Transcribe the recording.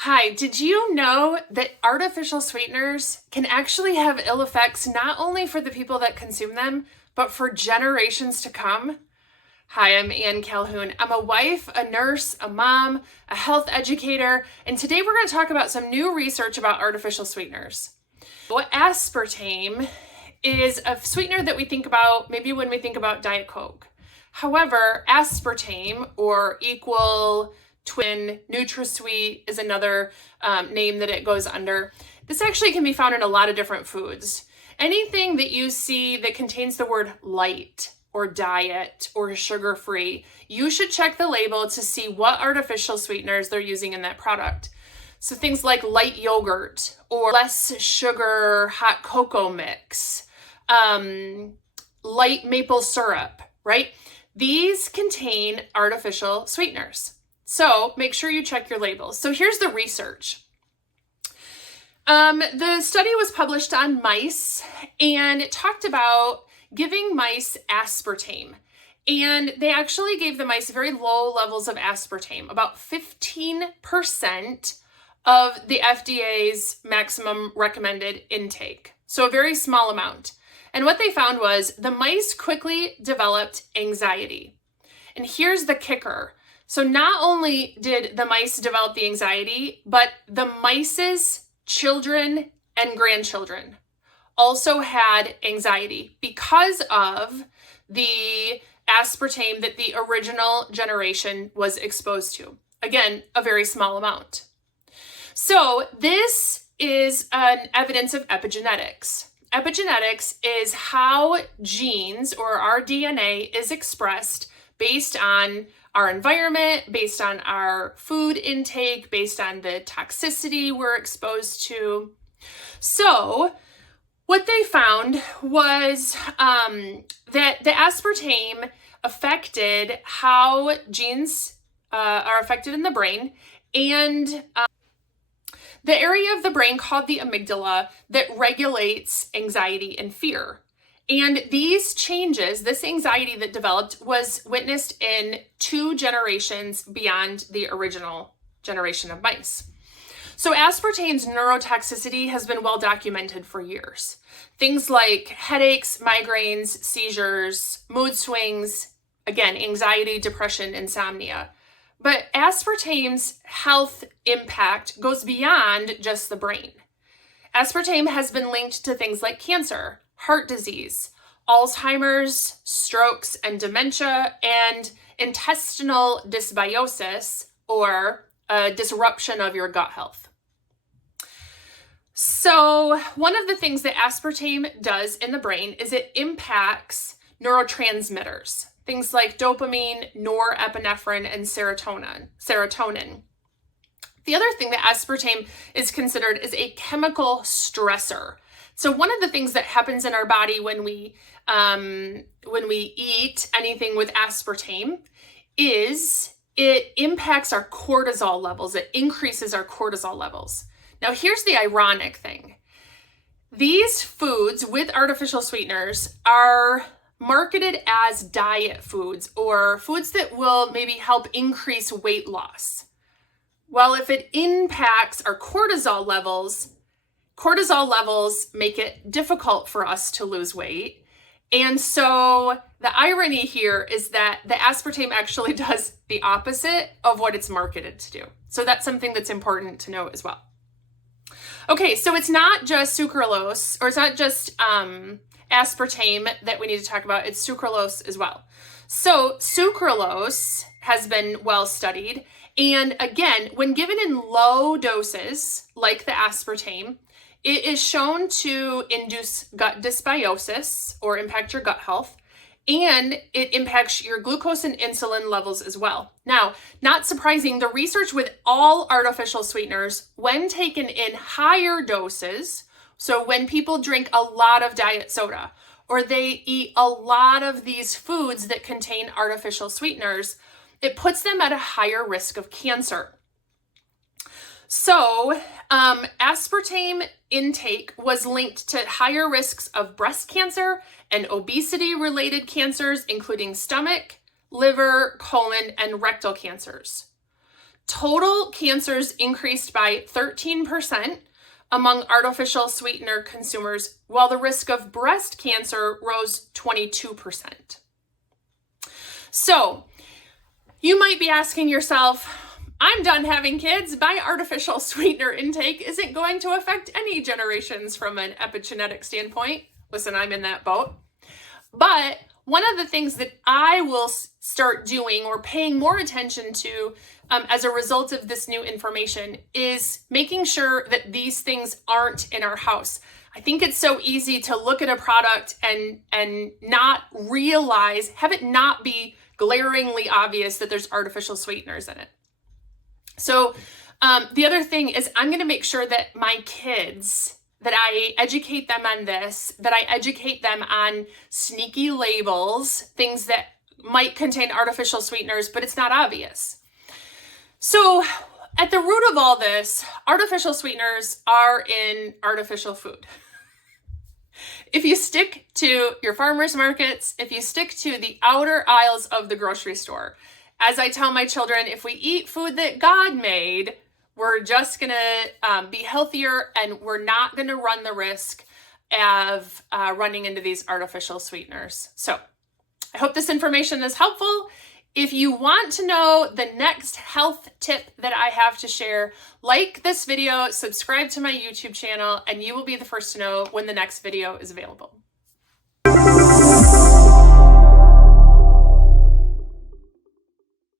Hi, did you know that artificial sweeteners can actually have ill effects not only for the people that consume them, but for generations to come? Hi, I'm Ann Calhoun. I'm a wife, a nurse, a mom, a health educator, and today we're going to talk about some new research about artificial sweeteners. Aspartame is a sweetener that we think about maybe when we think about Diet Coke. However, aspartame, or equal twin NutraSweet, is another name that it goes under. This actually can be found in a lot of different foods. Anything that you see that contains the word light or diet or sugar-free, you should check the label to see what artificial sweeteners they're using in that product. So things like light yogurt or less sugar hot cocoa mix, light maple syrup, right? These contain artificial sweeteners. So make sure you check your labels. So here's the research. The study was published on mice, and it talked about giving mice aspartame. And they actually gave the mice very low levels of aspartame, about 15% of the FDA's maximum recommended intake. So a very small amount. And what they found was the mice quickly developed anxiety. And here's the kicker. So not only did the mice develop the anxiety, but the mice's children and grandchildren also had anxiety because of the aspartame that the original generation was exposed to. Again, a very small amount. So this is an evidence of epigenetics. Epigenetics is how genes, or our DNA, is expressed based on our environment, based on our food intake, based on the toxicity we're exposed to. So what they found was that the aspartame affected how genes are affected in the brain, and the area of the brain called the amygdala that regulates anxiety and fear. And these changes, this anxiety that developed, was witnessed in 2 generations beyond the original generation of mice. So aspartame's neurotoxicity has been well documented for years. Things like headaches, migraines, seizures, mood swings, again, anxiety, depression, insomnia. But aspartame's health impact goes beyond just the brain. Aspartame has been linked to things like cancer, heart disease, Alzheimer's, strokes and dementia, and intestinal dysbiosis, or a disruption of your gut health. So one of the things that aspartame does in the brain is it impacts neurotransmitters, things like dopamine, norepinephrine, and serotonin. The other thing that aspartame is considered is a chemical stressor. So one of the things that happens in our body when we eat anything with aspartame is it impacts our cortisol levels. It increases our cortisol levels. Now here's the ironic thing. These foods with artificial sweeteners are marketed as diet foods, or foods that will maybe help increase weight loss. Well, if it impacts our cortisol levels make it difficult for us to lose weight. And so the irony here is that the aspartame actually does the opposite of what it's marketed to do. So that's something that's important to know as well. Okay, so it's not just sucralose, or it's not just aspartame that we need to talk about, it's sucralose as well. So sucralose has been well studied. And again, when given in low doses, like the aspartame, it is shown to induce gut dysbiosis, or impact your gut health, and it impacts your glucose and insulin levels as well. Now, not surprising, the research with all artificial sweeteners, when taken in higher doses, so when people drink a lot of diet soda, or they eat a lot of these foods that contain artificial sweeteners, it puts them at a higher risk of cancer. So aspartame intake was linked to higher risks of breast cancer and obesity-related cancers, including stomach, liver, colon, and rectal cancers. total cancers increased by 13% among artificial sweetener consumers, while the risk of breast cancer rose 22%. So you might be asking yourself, I'm done having kids. My artificial sweetener intake isn't going to affect any generations from an epigenetic standpoint. Listen, I'm in that boat. But one of the things that I will start doing or paying more attention to as a result of this new information is making sure that these things aren't in our house. I think it's so easy to look at a product and not realize, have it not be glaringly obvious that there's artificial sweeteners in it. So the other thing is I'm going to make sure that my kids, that I educate them on this, that I educate them on sneaky labels, things that might contain artificial sweeteners, but it's not obvious. So at the root of all this, artificial sweeteners are in artificial food. If you stick to your farmers markets, if you stick to the outer aisles of the grocery store, as I tell my children, if we eat food that God made, we're just going to be healthier, and we're not going to run the risk of running into these artificial sweeteners. So I hope this information is helpful. If you want to know the next health tip that I have to share, like this video, subscribe to my YouTube channel, and you will be the first to know when the next video is available.